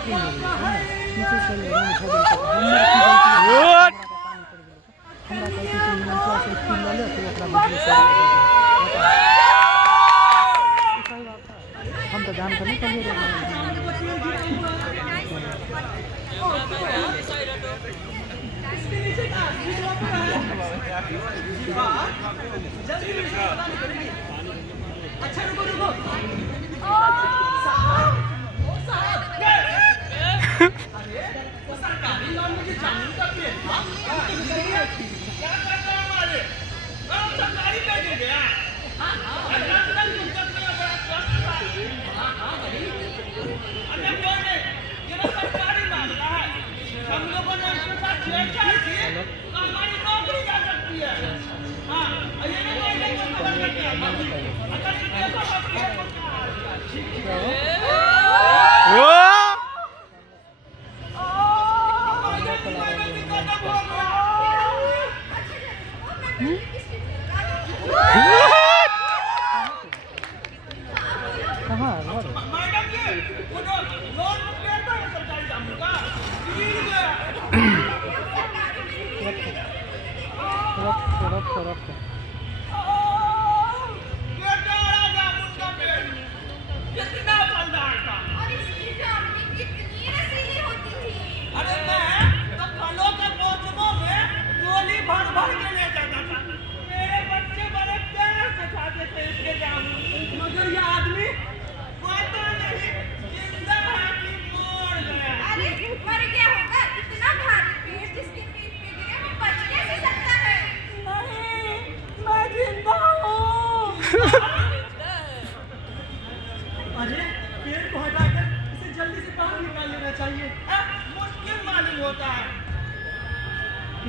पीछे से रंग हो गई हमर की गलती है पानी पड़ गेल हमरा कहती कि निमंत्रण से स्कूल ले तो ओकरा बिजली से सही बात है हम तो जान कर नहीं करिए अच्छा रुको रुको अरे वो सरकारी लोन में जो जमीन का पेड़ था क्या करता है हमारे सरकारी पे दे गया अरे कौन है ये तो सरकारी मामला है हम लोगों ने उसके साथ छेड़छाड़ की तो हमारी नौकरी जा सकती है हाँ ये नहीं खबर करते हैं अगर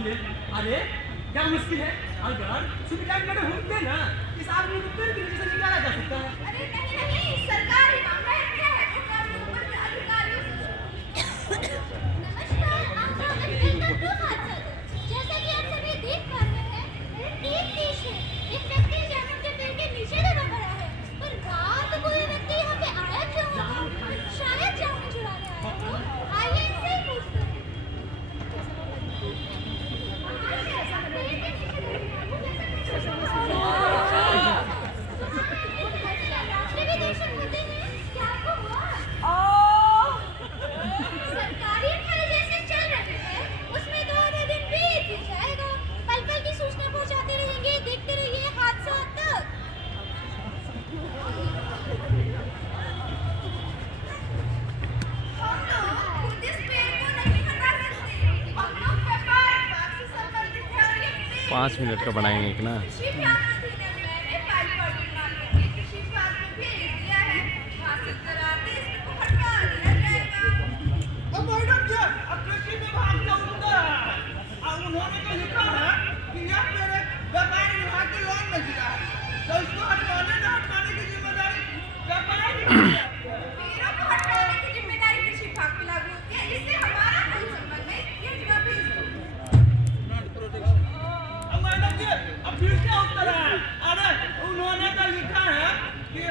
ये अरे क्या मुश्किल है अगर सुविधा में होते ना इस आदमी को पेड़ के नीचे से निकाला जा सकता है अरे नहीं सरकारी मामला है क्या है ऊपर से अधिकारियों नमस्कार आप लोग क्यों हादसा जैसा कि आप सभी देख पा रहे हैं एक देश है एक व्यक्ति जामुन के पेड़ के नीचे दबा पड़ा है पर रात को ये व्यक्ति यहाँ पे आया क्यों शायद जामुन चुराने आया हो आइए इनसे ही पूछते हैं पाँच मिनट का बनाएंगे एक ना उन्होंने तो लिखा है कि यह मेरे व्यापार विभाग के लोन में गिरा है तो इसको हटवाने न हटवाने की जिम्मेदारी व्यापार पेड़ों को हटाने की जिम्मेदारी कृषि विभाग पे लागू होती है इससे हमारा कोई संबंध नहीं ये जवाब भेज दो अब मैडम जी अब फिर क्या उत्तर है अरे उन्होंने तो लिखा है कि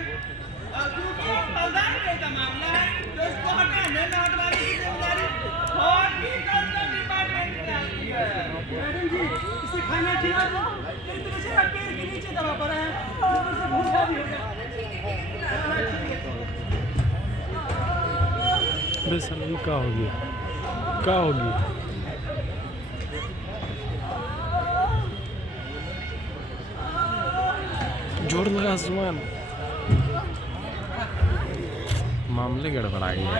क्योंकि पौधान का मामला है तो इसको हटाने न हटवाने की जिम्मेदारी हॉर्टिकल्चर डिपार्टमेंट की आती है मैडम जी इसे खाना खिला दो नहीं तो बेचारा पेड़ के नीचे दबा पड़ा है ऊपर से भूखा भी हो गया बस क्या हो गया क्या होगी जोर लगा सुमन मामले गड़बड़ा गया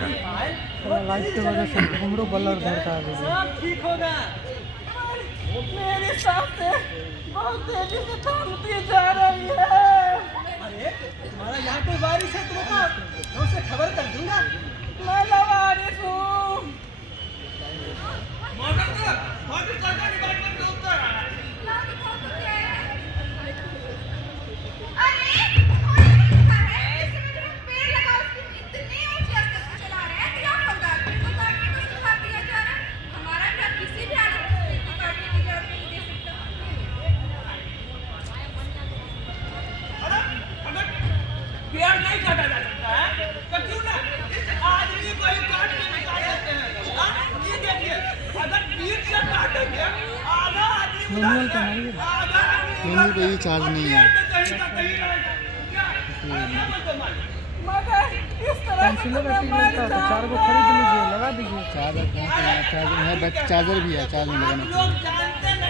लाइट की वजह से हमरो बलर धरता है सब ठीक होगा मेरे साथ बहुत तेजी से थमती जा रही है अरे तुम्हारा यहाँ कोई बारिश है तुमको मैं उसे खबर कर दूंगा मैं लवारिस हूँ मोटर सरकारी डिपार्टमेंट का उत्तर लाओ दिखाओ तो क्या है अरे उन्होंने लिखा है इस समय जो हम पेड़ लगा उसकी इतनी ऊंची स्तर पर चला रहे हैं कि आप फलदार पेड़ को काटने को सुझाव दिया जा रहा है हमारा क्या किसी भी हालत में पेड़ को काटने की इजाजत नहीं दे सकता अरे पेड़ नहीं काटा जा सकता है मैनुअल का नहीं है। मैनुअल पे ये चार्ज नहीं है। पेंसिलो बैटरी मिलता है तो 4 को खरीद लीजिए, लगा दीजिए। चार्जर है, चार्जर भी है, चार्ज में लगाने के लिए। लोग जानते नहीं